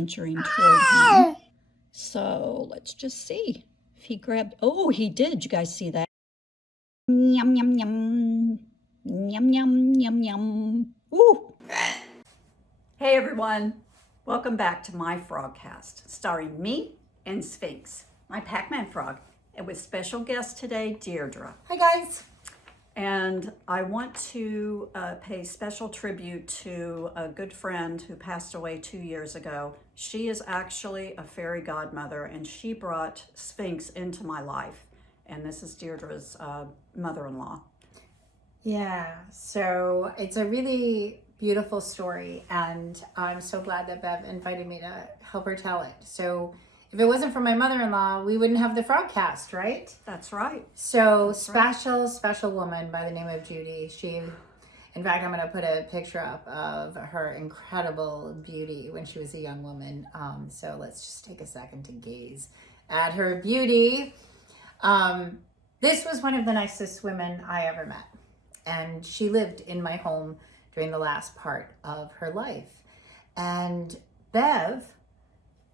venturing toward him. So let's just see if he grabbed. Oh, he did. You guys see that? Yum, yum, yum. Yum, yum, yum, yum. Ooh. Hey, everyone. Welcome back to my Frogcast, starring me and Sphinx, my Pac-Man frog, and with special guest today, Deirdre. Hi, guys. And I want to pay special tribute to a good friend who passed away 2 years ago. She is actually a fairy godmother, and she brought Sphinx into my life. And this is Deirdre's mother-in-law. Yeah, so it's a really beautiful story, and I'm so glad that Bev invited me to help her tell it. So if it wasn't for my mother-in-law, we wouldn't have the Frogcast, right? That's right. So special woman by the name of Judy. In fact, I'm going to put a picture up of her incredible beauty when she was a young woman. So let's just take a second to gaze at her beauty. This was one of the nicest women I ever met. And she lived in my home during the last part of her life. And Bev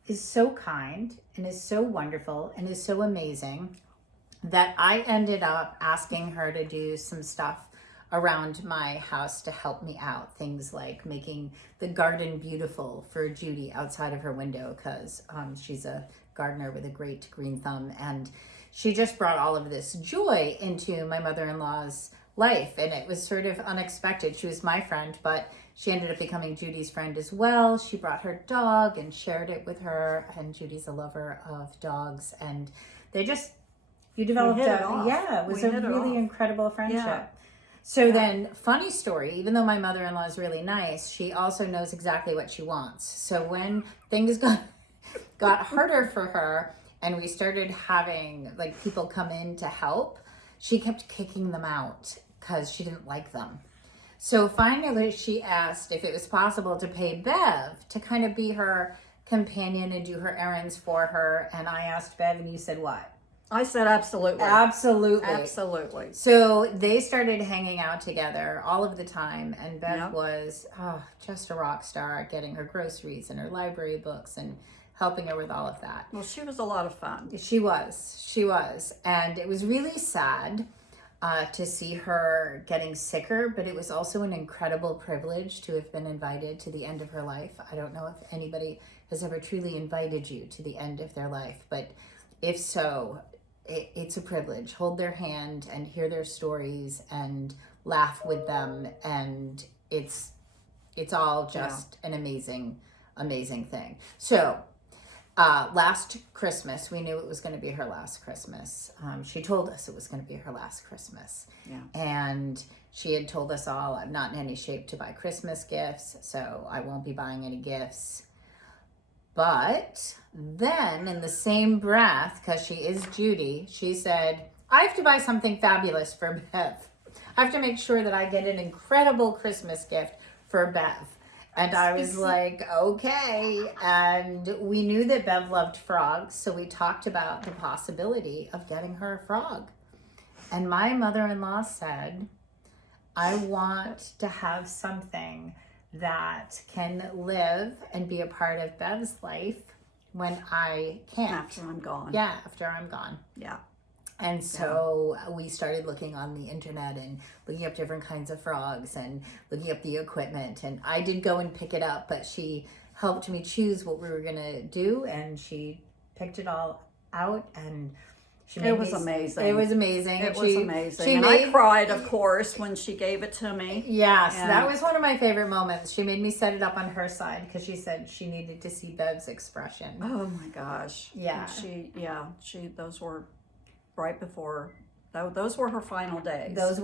is so kind and is so wonderful and is so amazing that I ended up asking her to do some stuff around my house to help me out. Things like making the garden beautiful for Judy outside of her window, because she's a gardener with a great green thumb. And she just brought all of this joy into my mother-in-law's life, and it was sort of unexpected. She was my friend, but she ended up becoming Judy's friend as well. She brought her dog and shared it with her, and Judy's a lover of dogs, and you developed it was a really incredible friendship. Yeah. So then, funny story, even though my mother-in-law is really nice, she also knows exactly what she wants. So when things got harder for her and we started having like people come in to help, she kept kicking them out because she didn't like them. So finally she asked if it was possible to pay Bev to kind of be her companion and do her errands for her. And I asked Bev, and you said what? I said absolutely. Absolutely. So they started hanging out together all of the time, and Bev was just a rock star, getting her groceries and her library books and helping her with all of that. Well, she was a lot of fun. She was. And it was really sad to see her getting sicker, but it was also an incredible privilege to have been invited to the end of her life. I don't know if anybody has ever truly invited you to the end of their life, but if so, it's a privilege. Hold their hand and hear their stories and laugh with them, and it's all just an amazing thing. So last Christmas, we knew it was going to be her last Christmas. She told us it was going to be her last Christmas. Yeah. And she had told us all, I'm not in any shape to buy Christmas gifts, so I won't be buying any gifts. But then in the same breath, because she is Judy, she said, I have to buy something fabulous for Bev. I have to make sure that I get an incredible Christmas gift for Bev. And I was like, okay. And we knew that Bev loved frogs, so we talked about the possibility of getting her a frog. And my mother-in-law said, I want to have something that can live and be a part of Bev's life when I can't. After I'm gone. Yeah, after I'm gone. Yeah. And so we started looking on the internet and looking up different kinds of frogs and looking up the equipment. And I did go and pick it up, but she helped me choose what we were going to do. And she picked it all out, and it was amazing. It was amazing. It was amazing. And I cried, of course, when she gave it to me. Yes, that was one of my favorite moments. She made me set it up on her side because she said she needed to see Bev's expression. Oh my gosh. Yeah. Those were right before, those were her final days. Those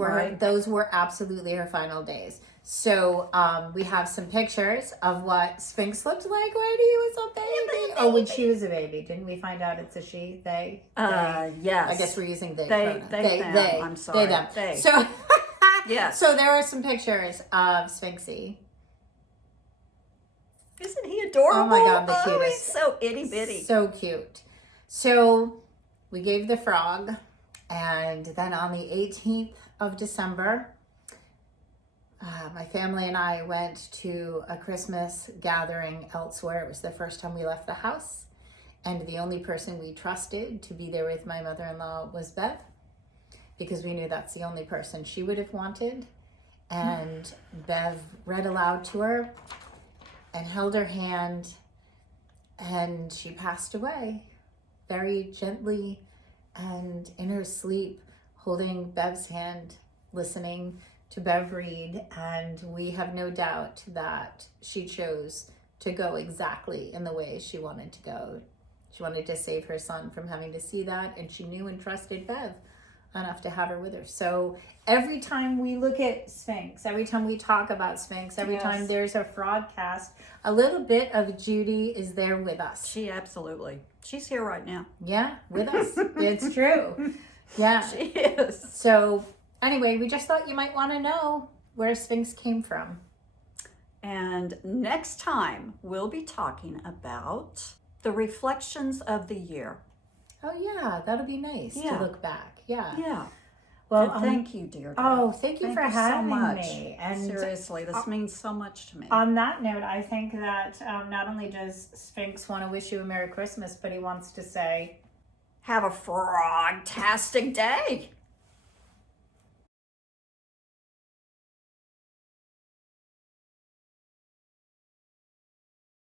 were absolutely her final days. So we have some pictures of what Sphinx looked like when he was a baby. Oh, when she was a baby. Didn't we find out it's a she, they? Yes. I guess we're using they. They. I'm sorry. Them. They. So, yes. So there are some pictures of Sphinxy. Isn't he adorable? Oh my God, the cutest. Oh, he's so itty bitty. So cute. So we gave the frog, and then on the 18th of December, My family and I went to a Christmas gathering elsewhere. It was the first time we left the house. And the only person we trusted to be there with my mother-in-law was Bev, because we knew that's the only person she would have wanted. And Bev read aloud to her and held her hand, and she passed away very gently and in her sleep, holding Bev's hand, listening to Bev read. And we have no doubt that she chose to go exactly in the way she wanted to go. She wanted to save her son from having to see that, and she knew and trusted Bev enough to have her with her. So every time we look at Sphinx, every time we talk about Sphinx, every time there's a fraudcast, a little bit of Judy is there with us. She's here right now. Yeah, with us. It's true. Yeah. She is. So anyway, we just thought you might want to know where Sphinx came from. And next time we'll be talking about the reflections of the year. Oh yeah, that'll be nice to look back. Yeah. Yeah. Well, thank you, Deirdre. Oh, thank you for having so much. me. And seriously, this means so much to me. On that note, I think that not only does Sphinx want to wish you a Merry Christmas, but he wants to say, have a frog-tastic day.